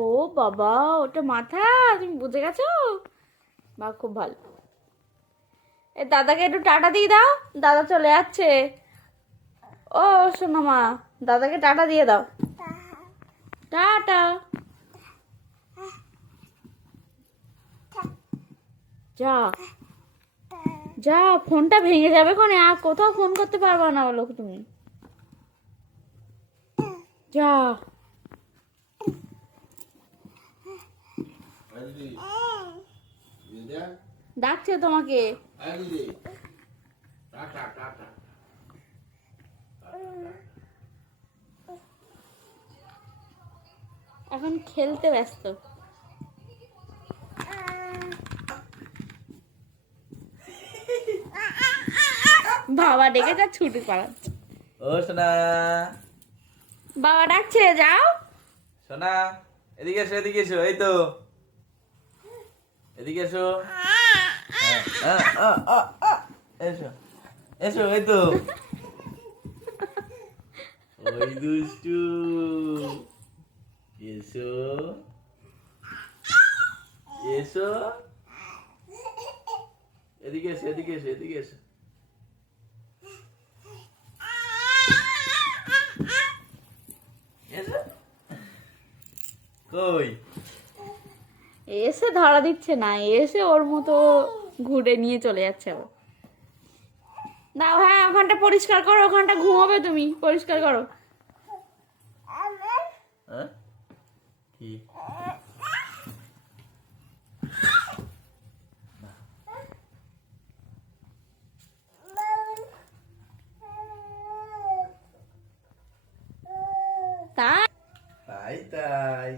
ও বাবা, ওটা মাথা, তুমি বুঝে গেছো? বা খুব ভালো। এ দাদাকে একটু টাটা দিয়ে দাও, দাদা চলে যাচ্ছে। ও শোনো মা, দাদাকে টাটা দিয়ে দাও। টাটা। যা যা, ফোনটা ভেঙে যাবে কোনে, আর কোথাও ফোন করতে পারবা না বলো তুমি। যা। ডাকছে তোমাকে। এখন খেলতে ব্যস্ত। বাবা ডেকে যা, ছুটি পালাচ্ছে। ও সোনা, বাবা ডাকছে, যাও। সোনা, এদিকে এসো, এদিকে এসো, এই তো এদিকে এসো। এসো এসো, এই তো। ওই দুষ্টু, এসো এসো, এদিকে এসো, এদিকে এসো, এদিকে এসো। এসো। কই এসে ধরা দিচ্ছে না, এসে ওর মতো ঘুরে নিয়ে চলে যাচ্ছে আবার। দাও, হ্যাঁ ওখানটা পরিষ্কার করো, ওখানটা ঘুমাবে তুমি, পরিষ্কার করো। হ্যাঁ কি তা তাই তাই